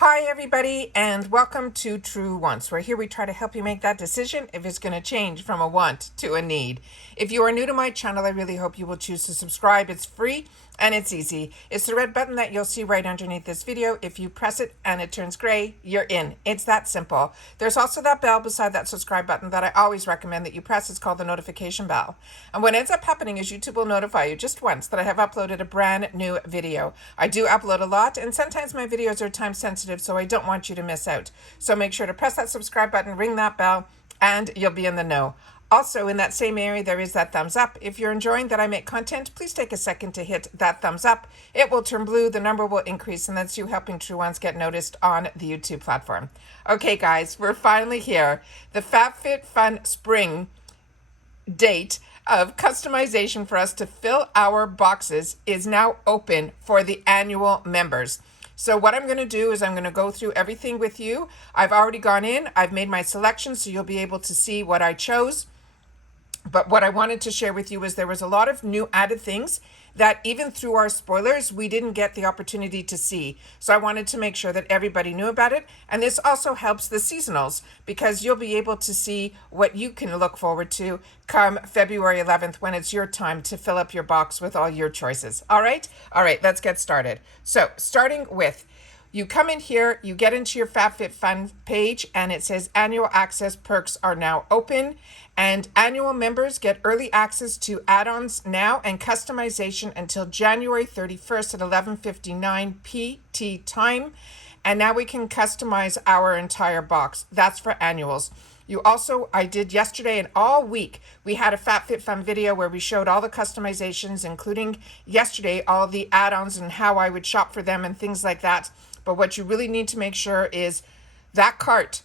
Hi everybody, and welcome to True Wants, where here we try to help you make that decision if it's going to change from a want to a need. If you are new to my channel, I really hope you will choose to subscribe. It's free and it's easy. It's the red button that you'll see right underneath this video. If you press it and it turns gray, you're in. It's that simple. There's also that bell beside that subscribe button that I always recommend that you press. It's called the notification bell. And what ends up happening is YouTube will notify you just once that I have uploaded a brand new video. I do upload a lot, and sometimes my videos are time sensitive, so I don't want you to miss out. So make sure to press that subscribe button, ring that bell, and you'll be in the know. Also, in that same area, there is that thumbs up. If you're enjoying that I make content, please take a second to hit that thumbs up. It will turn blue, the number will increase, and that's you helping True Ones get noticed on the YouTube platform. Okay, guys, we're finally here. The FABFITFUN spring date of customization for us to fill our boxes is now open for the annual members. So what I'm going to do is I'm going to go through everything with you. I've already gone in, I've made my selection, so you'll be able to see what I chose. But what I wanted to share with you is there was a lot of new added things that even through our spoilers, we didn't get the opportunity to see. So I wanted to make sure that everybody knew about it. And this also helps the seasonals because you'll be able to see what you can look forward to come February 11th when it's your time to fill up your box with all your choices. All right? All right, let's get started. So starting with, you come in here, you get into your FABFITFUN page, and it says annual access perks are now open, and annual members get early access to add-ons now and customization until January 31st at 11:59 PT time. And now we can customize our entire box. That's for annuals. You also, I did yesterday and all week, we had a FABFITFUN video where we showed all the customizations, including yesterday, all the add-ons and how I would shop for them and things like that. But what you really need to make sure is that cart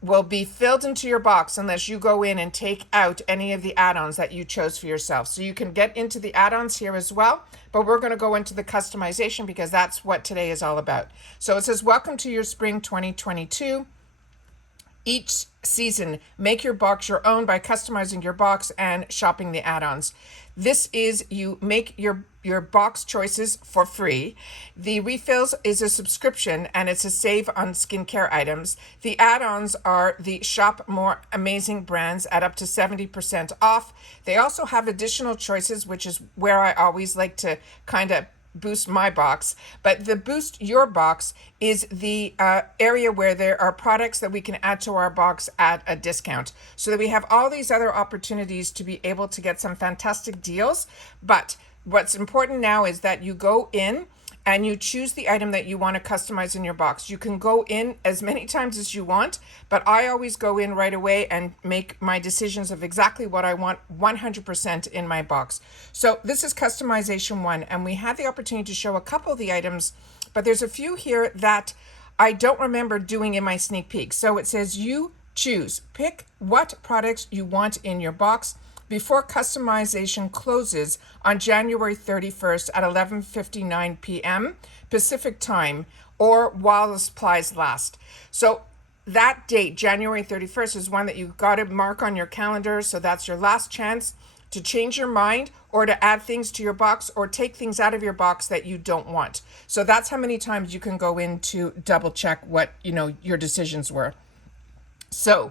will be filled into your box unless you go in and take out any of the add-ons that you chose for yourself. So you can get into the add-ons here as well, but we're going to go into the customization because that's what today is all about. So it says, welcome to your spring 2022. Each season, make your box your own by customizing your box and shopping the add-ons. This is, you make your box choices for free. The refills is a subscription and it's a save on skincare items. The add-ons are the shop more amazing brands at up to 70% off. They also have additional choices, which is where I always like to kind of boost my box, but the boost your box is the area where there are products that we can add to our box at a discount, so that we have all these other opportunities to be able to get some fantastic deals. But what's important now is that you go in and you choose the item that you want to customize in your box. You can go in as many times as you want, but I always go in right away and make my decisions of exactly what I want 100% in my box. So this is customization 1, and we had the opportunity to show a couple of the items, but there's a few here that I don't remember doing in my sneak peek. So it says you choose, pick what products you want in your box before customization closes on January 31st at 11:59 p.m. Pacific time, or while the supplies last. So that date, January 31st, is one that you've got to mark on your calendar. So that's your last chance to change your mind or to add things to your box or take things out of your box that you don't want. So that's how many times you can go in to double check what, your decisions were. So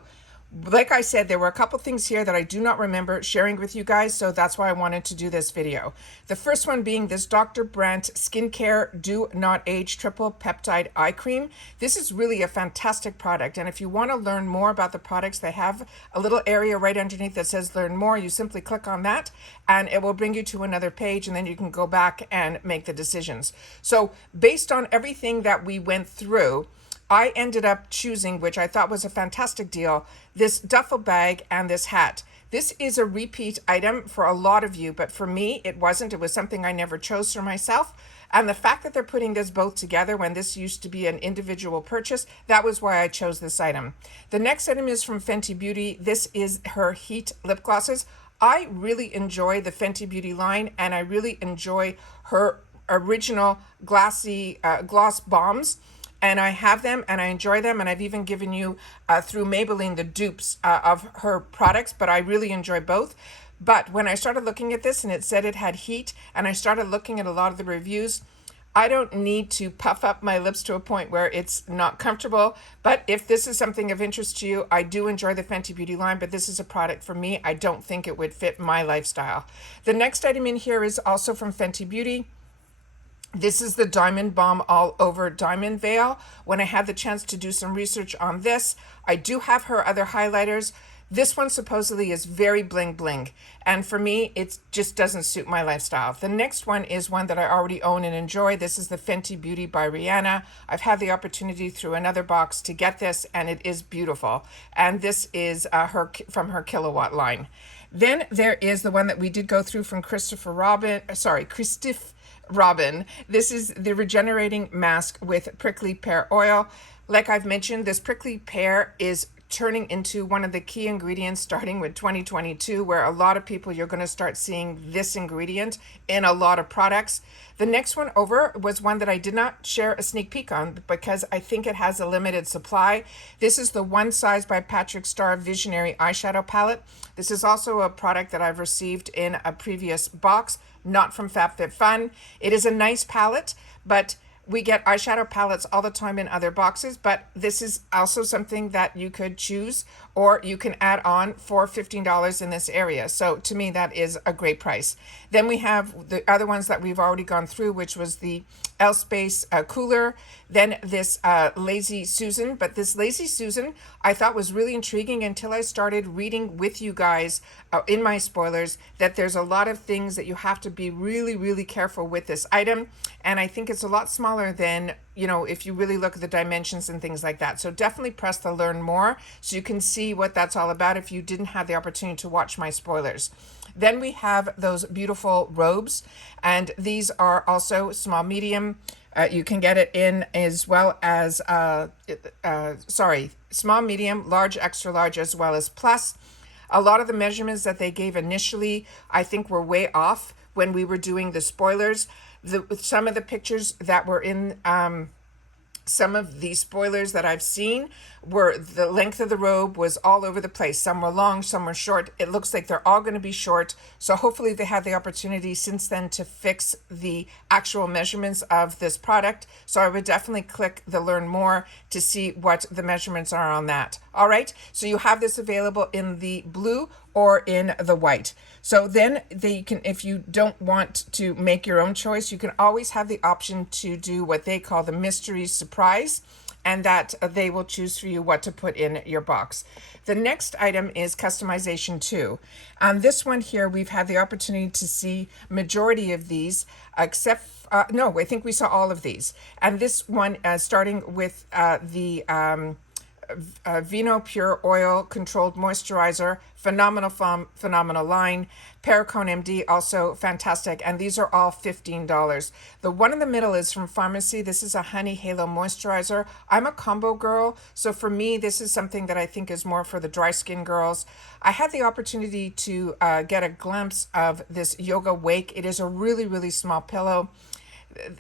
like I said, there were a couple things here that I do not remember sharing with you guys, so that's why I wanted to do this video. The first one being this Dr. Brandt Skincare Do Not Age Triple Peptide Eye Cream. This is really a fantastic product, and if you want to learn more about the products, they have a little area right underneath that says learn more. You simply click on that and it will bring you to another page, and then you can go back and make the decisions. So based on everything that we went through, I ended up choosing, which I thought was a fantastic deal, this duffel bag and this hat. This is a repeat item for a lot of you, but for me, it wasn't. It was something I never chose for myself. And the fact that they're putting this both together when this used to be an individual purchase, that was why I chose this item. The next item is from Fenty Beauty. This is her Heat lip glosses. I really enjoy the Fenty Beauty line, and I really enjoy her original glossy gloss bombs. And I have them and I enjoy them, and I've even given you through Maybelline the dupes of her products, but I really enjoy both. But when I started looking at this and it said it had heat, and I started looking at a lot of the reviews, I don't need to puff up my lips to a point where it's not comfortable. But if this is something of interest to you, I do enjoy the Fenty Beauty line, but this is a product for me. I don't think it would fit my lifestyle. The next item in here is also from Fenty Beauty. This is the Diamond Bomb All Over Diamond Veil. When I had the chance to do some research on this, I do have her other highlighters. This one supposedly is very bling bling, and for me, it just doesn't suit my lifestyle. The next one is one that I already own and enjoy. This is the Fenty Beauty by Rihanna. I've had the opportunity through another box to get this, and it is beautiful. And this is from her Kilowatt line. Then there is the one that we did go through from Christopher Robin. This is the Regenerating Mask with Prickly Pear Oil. Like I've mentioned, this prickly pear is turning into one of the key ingredients starting with 2022, where a lot of people, you're going to start seeing this ingredient in a lot of products. The next one over was one that I did not share a sneak peek on because I think it has a limited supply. This is the One Size by Patrick Starr Visionary Eyeshadow Palette. This is also a product that I've received in a previous box, not from FABFITFUN. It is a nice palette, but we get eyeshadow palettes all the time in other boxes, but this is also something that you could choose or you can add on for $15 in this area. So to me, that is a great price. Then we have the other ones that we've already gone through, which was the L-Space Cooler, then this Lazy Susan. But this Lazy Susan I thought was really intriguing until I started reading with you guys in my spoilers that there's a lot of things that you have to be really, really careful with this item. And I think it's a lot smaller than, you know, if you really look at the dimensions and things like that. So definitely press the learn more so you can see what that's all about if you didn't have the opportunity to watch my spoilers. Then we have those beautiful robes, and these are also small, medium. You can get it in as well as, small, medium, large, extra large, as well as plus. A lot of the measurements that they gave initially, I think were way off when we were doing the spoilers. Some of the pictures that were in some of the spoilers that I've seen were the length of the robe was all over the place. Some were long, some were short. It looks like they're all going to be short. So hopefully they had the opportunity since then to fix the actual measurements of this product. So I would definitely click the learn more to see what the measurements are on that. All right. So you have this available in the blue or in the white. So then they can, if you don't want to make your own choice, you can always have the option to do what they call the mystery surprise, and that they will choose for you what to put in your box. The next item is customization 2. On this one here, we've had the opportunity to see majority of these, except, no, I think we saw all of these. And this one, starting with the Vino Pure Oil Controlled Moisturizer, phenomenal line. Perricone MD, also fantastic, and these are all $15. The one in the middle is from Pharmacy. This is a Honey Halo Moisturizer. I'm a combo girl, so for me, this is something that I think is more for the dry skin girls. I had the opportunity to get a glimpse of this Yoga Wake. It is a really, really small pillow.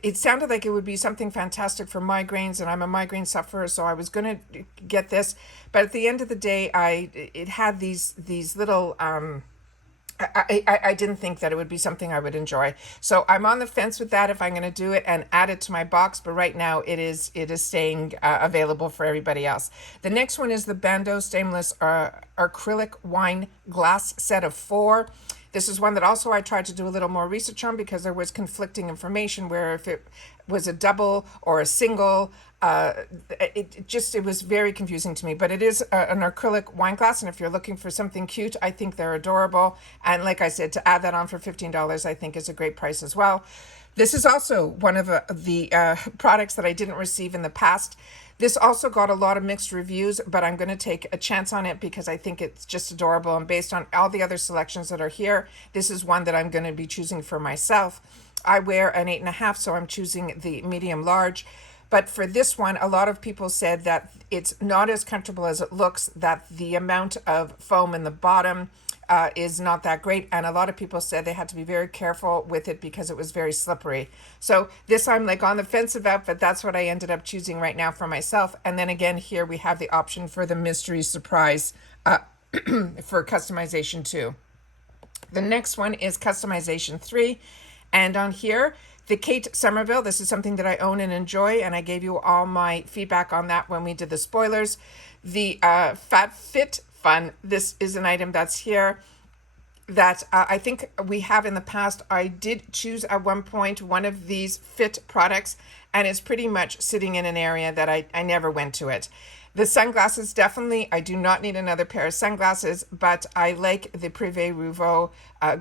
It sounded like it would be something fantastic for migraines, and I'm a migraine sufferer, so I was going to get this. But at the end of the day, it had these little, I didn't think that it would be something I would enjoy. So I'm on the fence with that if I'm going to do it and add it to my box. But right now it is staying available for everybody else. The next one is the Bando Stainless Acrylic Wine Glass Set of 4. This is one that also I tried to do a little more research on because there was conflicting information where if it was a double or a single, it was very confusing to me. But it is an acrylic wine glass, and if you're looking for something cute, I think they're adorable. And like I said, to add that on for $15, I think is a great price as well. This is also one of the products that I didn't receive in the past. This also got a lot of mixed reviews, but I'm going to take a chance on it because I think it's just adorable. And based on all the other selections that are here, this is one that I'm going to be choosing for myself. I wear an 8.5, so I'm choosing the medium large. But for this one, a lot of people said that it's not as comfortable as it looks, that the amount of foam in the bottom is not that great, and a lot of people said they had to be very careful with it because it was very slippery. So this I'm like on the fence about, but that's what I ended up choosing right now for myself. And then again, here we have the option for the mystery surprise for customization 2. The next one is customization 3, and on here The Kate Somerville, this is something that I own and enjoy, and I gave you all my feedback on that when we did the spoilers. The FABFITFUN, this is an item that's here that I think we have in the past. I did choose at one point one of these fit products, and it's pretty much sitting in an area that I never went to it. The sunglasses, definitely, I do not need another pair of sunglasses, but I like the Privé Rouveau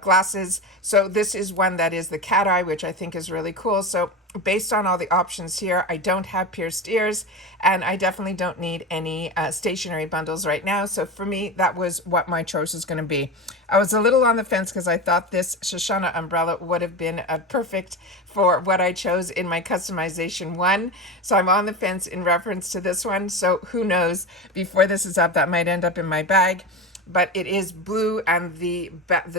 glasses. So this is one that is the cat eye, which I think is really cool. So based on all the options here, I don't have pierced ears, and I definitely don't need any stationary bundles right now. So for me, that was what my choice is going to be. I was a little on the fence because I thought this Shoshana umbrella would have been perfect for what I chose in my customization one. So I'm on the fence in reference to this one. So who knows, before this is up, that might end up in my bag. But it is blue, and the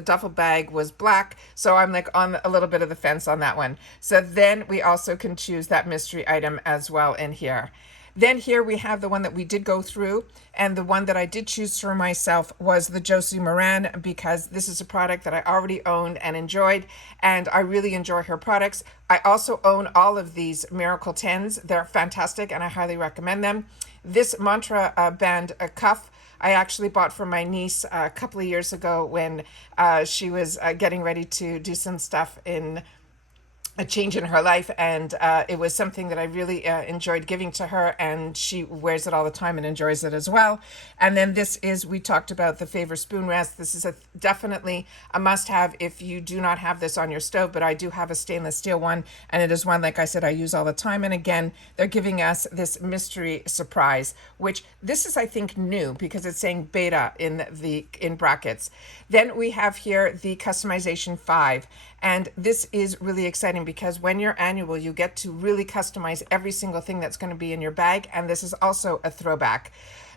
duffel bag was black, so I'm like on a little bit of the fence on that one. So then we also can choose that mystery item as well in here. Then here we have the one that we did go through, and the one that I did choose for myself was the Josie Moran, because this is a product that I already owned and enjoyed, and I really enjoy her products. I also own all of these Miracle 10s. They're fantastic, and I highly recommend them. This Mantra band cuff, I actually bought for my niece a couple of years ago when she was getting ready to do some stuff in a change in her life, and it was something that I really enjoyed giving to her, and she wears it all the time and enjoys it as well. And then this is, we talked about the Favor Spoon Rest. This is definitely a must-have if you do not have this on your stove, but I do have a stainless steel one, and it is one, like I said, I use all the time. And again, they're giving us this mystery surprise, which this is, I think, new because it's saying beta in brackets. Then we have here the Customization 5, and this is really exciting because when you're annual, you get to really customize every single thing that's going to be in your bag, and this is also a throwback.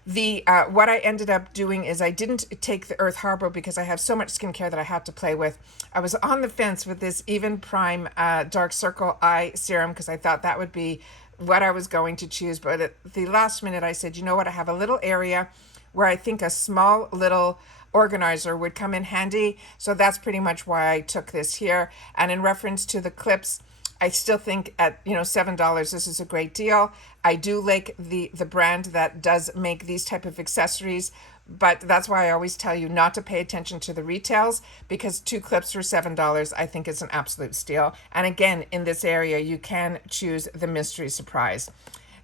The what I ended up doing is I didn't take the Earth Harbor because I have so much skincare that I had to play with. I was on the fence with this Even Prime Dark Circle Eye Serum because I thought that would be what I was going to choose, but at the last minute I said, you know what, I have a little area where I think a small little organizer would come in handy. So that's pretty much why I took this here. And in reference to the clips, I still think at $7 this is a great deal. I do like the brand that does make these type of accessories, but that's why I always tell you not to pay attention to the retails, because 2 clips for $7 I think is an absolute steal. And again, in this area you can choose the mystery surprise.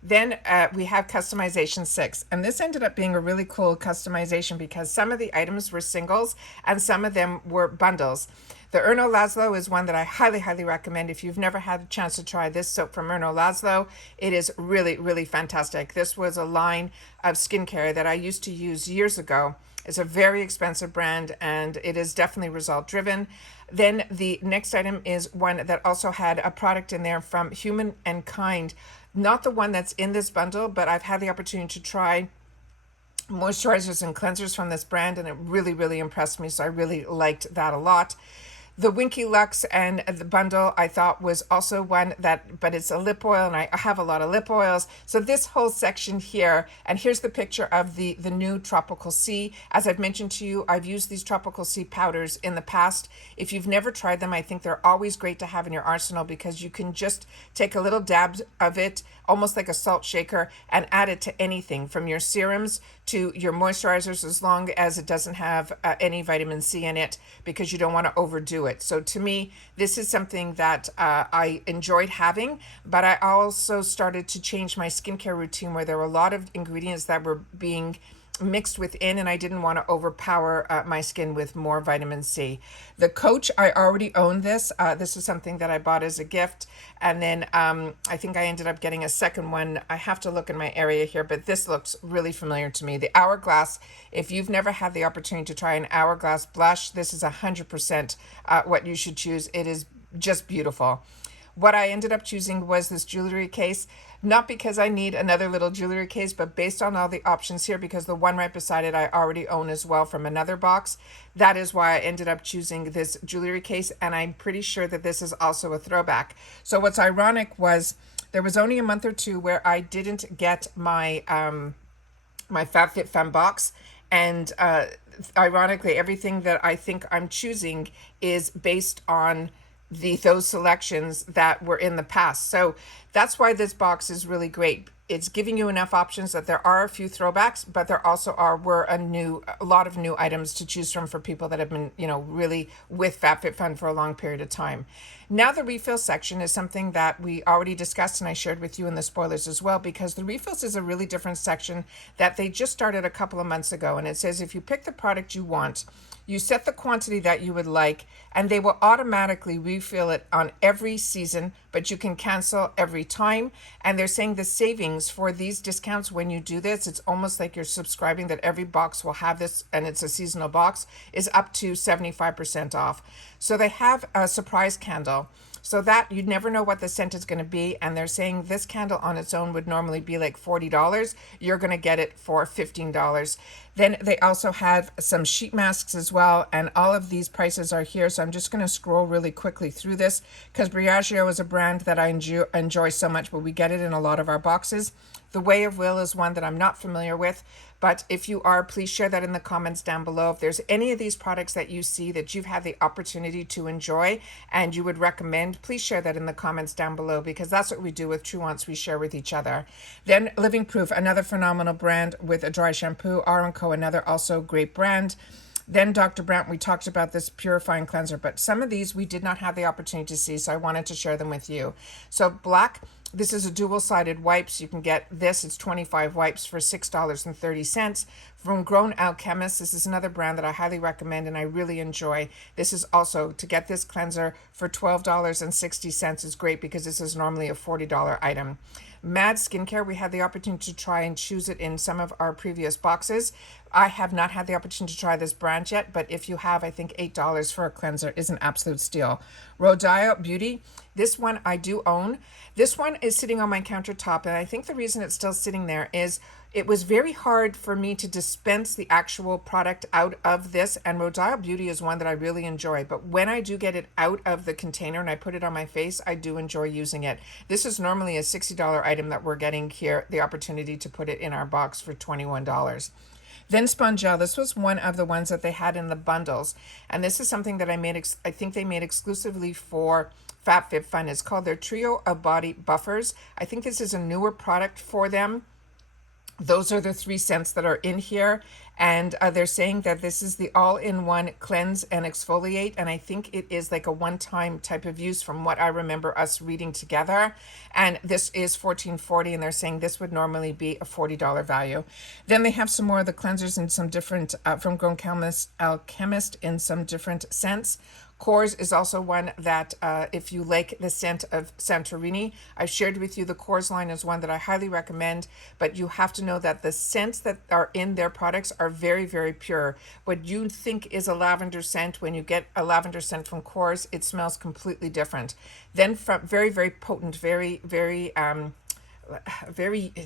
Then we have Customization 6, and this ended up being a really cool customization because some of the items were singles and some of them were bundles. The Erno Laszlo is one that I highly, highly recommend. If you've never had a chance to try this soap from Erno Laszlo, it is really, really fantastic. This was a line of skincare that I used to use years ago. It's a very expensive brand, and it is definitely result driven. Then the next item is one that also had a product in there from Human and Kind. Not the one that's in this bundle, but I've had the opportunity to try moisturizers and cleansers from this brand, and it really, really impressed me. So I really liked that a lot. The Winky Lux and the bundle I thought was also one that, but it's a lip oil, and I have a lot of lip oils. So this whole section here, and here's the picture of the new Tropical Sea. As I've mentioned to you, I've used these Tropical Sea powders in the past. If you've never tried them, I think they're always great to have in your arsenal because you can just take a little dab of it, almost like a salt shaker, and add it to anything from your serums to your moisturizers, as long as it doesn't have any vitamin C in it, because you don't want to overdo it. So to me, this is something that I enjoyed having, but I also started to change my skincare routine where there were a lot of ingredients that were being mixed within, and I didn't want to overpower my skin with more vitamin C. The Coach, I already own this. This is something that I bought as a gift, and then I think I ended up getting a second one. I have to look in my area here, but this looks really familiar to me. The Hourglass, if you've never had the opportunity to try an Hourglass blush, this is 100% what you should choose. It is just beautiful. What I ended up choosing was this jewelry case, not because I need another little jewelry case, but based on all the options here, because the one right beside it I already own as well from another box. That is why I ended up choosing this jewelry case, and I'm pretty sure that this is also a throwback. So what's ironic was there was only a month or two where I didn't get my my FABFITFUN box, and ironically everything that I think I'm choosing is based on those selections that were in the past. So that's why this box is really great. It's giving you enough options that there are a few throwbacks, but there also were a lot of new items to choose from for people that have been, really with FABFITFUN for a long period of time. Now the refill section is something that we already discussed, and I shared with you in the spoilers as well, because the refills is a really different section that they just started a couple of months ago. And it says if you pick the product you want, you set the quantity that you would like, and they will automatically refill it on every season, but you can cancel every time. And they're saying the savings for these discounts when you do this, it's almost like you're subscribing that every box will have this, and it's a seasonal box, is up to 75% off. So they have a surprise candle, so that you'd never know what the scent is going to be. And they're saying this candle on its own would normally be like $40. You're going to get it for $15. Then they also have some sheet masks as well. And all of these prices are here. So I'm just going to scroll really quickly through this because Briogeo is a brand that I enjoy so much, but we get it in a lot of our boxes. The Way of Will is one that I'm not familiar with, but if you are, please share that in the comments down below. If there's any of these products that you see that you've had the opportunity to enjoy and you would recommend, please share that in the comments down below, because that's what we do with True Wants. We share with each other. Then Living Proof, another phenomenal brand with a dry shampoo. R&Co, another also great brand. Then Dr. Brandt, we talked about this purifying cleanser, but some of these we did not have the opportunity to see, so I wanted to share them with you. So Black, this is a dual-sided wipes. You can get this. It's 25 wipes for $6.30. From Grown Alchemist, this is another brand that I highly recommend and I really enjoy. This is also, to get this cleanser for $12.60 is great because this is normally a $40 item. Mad Skincare, we had the opportunity to try and choose it in some of our previous boxes. I have not had the opportunity to try this brand yet, but if you have, I think $8 for a cleanser is an absolute steal. Rodeo Beauty, this one I do own. This one is sitting on my countertop, and I think the reason it's still sitting there is it was very hard for me to dispense the actual product out of this, and Rodeo Beauty is one that I really enjoy. But when I do get it out of the container and I put it on my face, I do enjoy using it. This is normally a $60 item that we're getting here, the opportunity to put it in our box for $21. Then Spongel, this was one of the ones that they had in the bundles. And this is something that I think they made exclusively for FABFITFUN. It's called their Trio of Body Buffers. I think this is a newer product for them. Those are the 3 scents that are in here. And they're saying that this is the all-in-one cleanse and exfoliate. And I think it is like a one-time type of use from what I remember us reading together. And this is $14.40. And they're saying this would normally be a $40 value. Then they have some more of the cleansers in some different, from Grown Alchemist in some different scents. Kors is also one that if you like the scent of Santorini, I've shared with you the Kors line is one that I highly recommend, but you have to know that the scents that are in their products are very, very pure. What you think is a lavender scent, when you get a lavender scent from Kors, it smells completely different. Then from very, very potent, very, very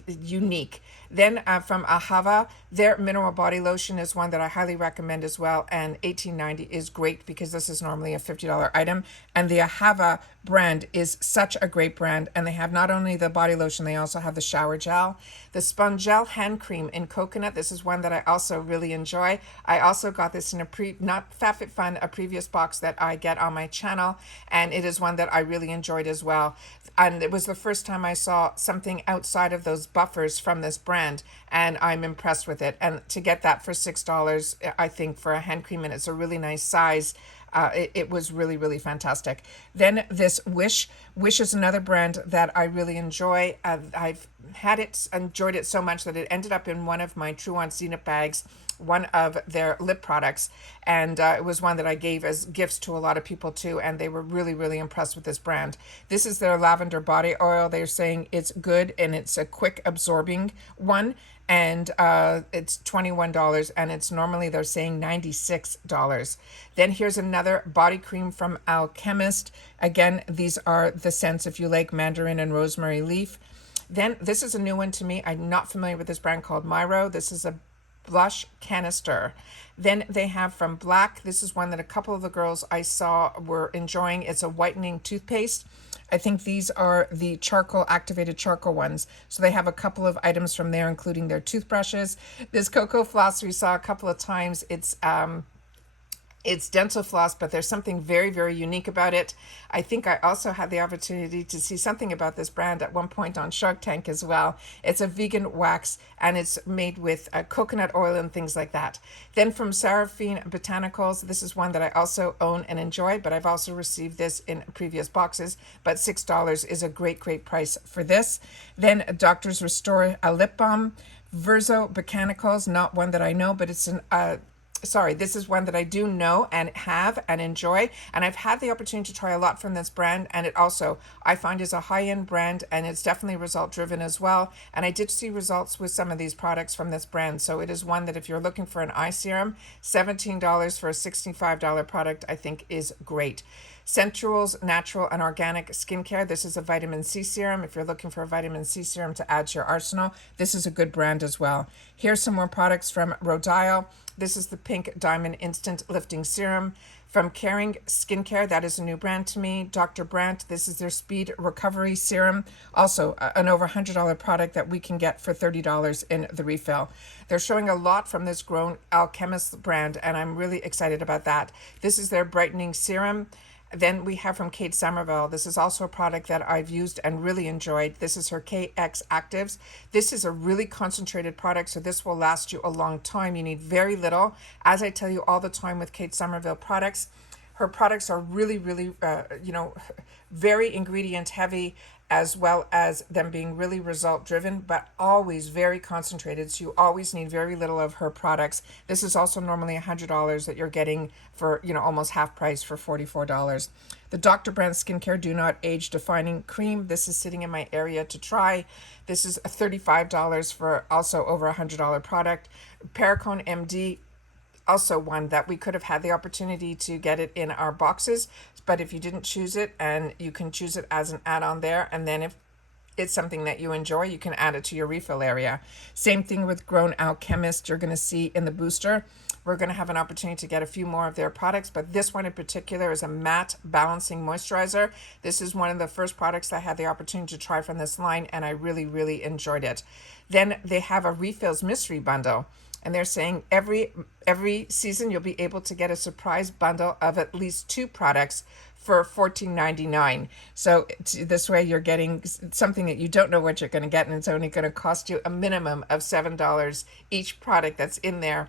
unique. Then from Ahava, their mineral body lotion is one that I highly recommend as well, and $18.90 is great because this is normally a $50 item. And the Ahava brand is such a great brand, and they have not only the body lotion, they also have the shower gel. The Spongel hand cream in coconut, this is one that I also really enjoy. I also got this in not FABFITFUN, a previous box that I get on my channel, and it is one that I really enjoyed as well. And it was the first time I saw something outside of those buffers from this brand, and I'm impressed with it. And to get that for $6, I think, for a hand cream, and it's a really nice size, it was really, really fantastic. Then this Wish is another brand that I really enjoy. I've enjoyed it so much that it ended up in one of my True Wants Zenith bags, one of their lip products, and it was one that I gave as gifts to a lot of people too, and they were really, really impressed with this brand. This is their lavender body oil. They're saying it's good and it's a quick absorbing one, and it's $21, and it's normally they're saying $96. Then here's another body cream from Alchemist. Again, these are the scents if you like mandarin and rosemary leaf. Then this is a new one to me. I'm not familiar with this brand called Myro. This is a blush canister. Then they have from Black, this is one that a couple of the girls I saw were enjoying. It's a whitening toothpaste. I think these are the charcoal, activated charcoal ones. So they have a couple of items from there, including their toothbrushes. This Cocoa Floss we saw a couple of times. It's It's dental floss, but there's something very, very unique about it. I think I also had the opportunity to see something about this brand at one point on Shark Tank as well. It's a vegan wax and it's made with coconut oil and things like that. Then from Seraphine Botanicals, this is one that I also own and enjoy, but I've also received this in previous boxes, but $6 is a great, great price for this. Then Doctor's Restore a lip balm. Verzo Botanicals, not one that I know, but it's an sorry, this is one that I do know and have and enjoy, and I've had the opportunity to try a lot from this brand, and it also I find is a high-end brand, and it's definitely result driven as well, and I did see results with some of these products from this brand. So it is one that if you're looking for an eye serum, $17 for a $65 product I think is great. Sensual's Natural and Organic Skincare. This is a vitamin C serum. If you're looking for a vitamin C serum to add to your arsenal, this is a good brand as well. Here's some more products from Rodial. This is the Pink Diamond Instant Lifting Serum. From Caring Skincare, that is a new brand to me. Dr. Brandt, this is their Speed Recovery Serum. Also, an over $100 product that we can get for $30 in the refill. They're showing a lot from this Grown Alchemist brand, and I'm really excited about that. This is their Brightening Serum. Then we have from Kate Somerville. This is also a product that I've used and really enjoyed. This is her KX Actives. This is a really concentrated product, so this will last you a long time. You need very little. As I tell you all the time with Kate Somerville products, her products are really, really, very ingredient heavy, as well as them being really result driven, but always very concentrated. So you always need very little of her products. This is also normally $100 that you're getting for, almost half price for $44. The Dr. Brandt Skincare Do Not Age Defining Cream. This is sitting in my area to try. This is $35 for also over $100 product. Perricone MD, also one that we could have had the opportunity to get it in our boxes, but if you didn't choose it, and you can choose it as an add-on there, and then if it's something that you enjoy, you can add it to your refill area. Same thing with Grown Alchemist. You're going to see in the booster, we're going to have an opportunity to get a few more of their products, but this one in particular is a matte balancing moisturizer. This is one of the first products I had the opportunity to try from this line, and I really, really enjoyed it. Then they have a refills mystery bundle. And they're saying every season you'll be able to get a surprise bundle of at least 2 products for $14.99. So this way you're getting something that you don't know what you're going to get, and it's only going to cost you a minimum of $7 each product that's in there,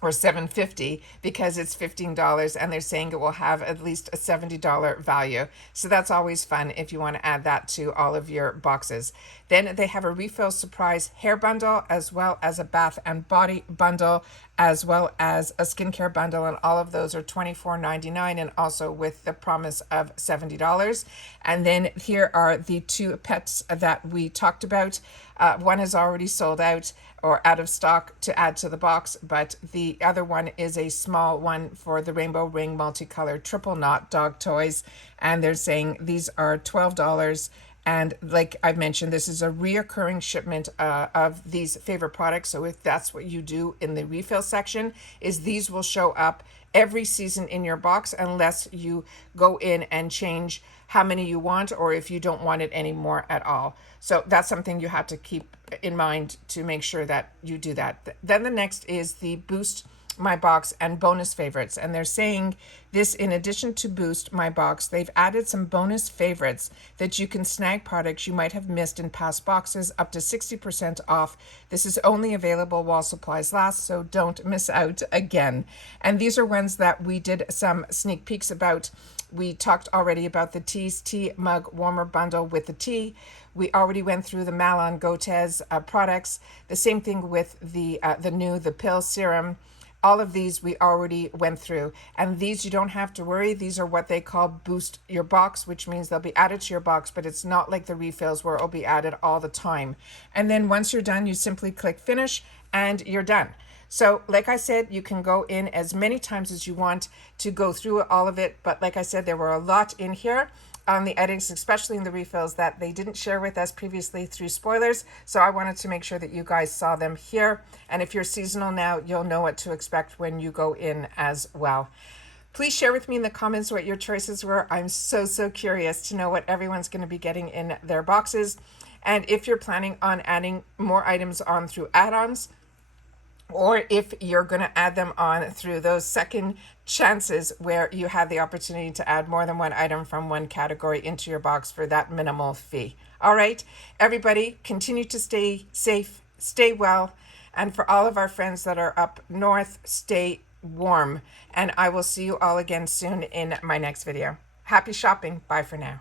or $7.50, because it's $15, and they're saying it will have at least a $70 value. So that's always fun if you want to add that to all of your boxes. Then they have a refill surprise hair bundle, as well as a bath and body bundle, as well as a skincare bundle, and all of those are $24.99, and also with the promise of $70. And then here are the 2 pets that we talked about. One has already sold out or out of stock to add to the box, but the other one is a small one for the Rainbow Ring Multicolored Triple Knot dog toys, and they're saying these are $12. And like I've mentioned, this is a reoccurring shipment of these favorite products. So if that's what you do in the refill section, is these will show up every season in your box, unless you go in and change how many you want, or if you don't want it anymore at all. So that's something you have to keep in mind to make sure that you do that. Then the next is the Boost My Box and bonus favorites, and they're saying this, in addition to Boost My Box, they've added some bonus favorites that you can snag products you might have missed in past boxes, up to 60% off. This is only available while supplies last, so don't miss out again. And these are ones that we did some sneak peeks about. We talked already about the Teas Tea Mug Warmer Bundle with the tea. We already went through the Malon Gotez products. The same thing with the pill serum. All of these we already went through, and these you don't have to worry. These are what they call boost your box, which means they'll be added to your box, but it's not like the refills where it'll be added all the time. And then once you're done, you simply click finish and you're done. So like I said, you can go in as many times as you want to go through all of it, but like I said, there were a lot in here on the items, especially in the refills, that they didn't share with us previously through spoilers. So I wanted to make sure that you guys saw them here. And if you're seasonal now, you'll know what to expect when you go in as well. Please share with me in the comments what your choices were. I'm so curious to know what everyone's going to be getting in their boxes. And if you're planning on adding more items on through add-ons, or if you're going to add them on through those second chances where you have the opportunity to add more than one item from one category into your box for that minimal fee. All right, everybody, continue to stay safe, stay well, and for all of our friends that are up north, stay warm. And I will see you all again soon in my next video. Happy shopping. Bye for now.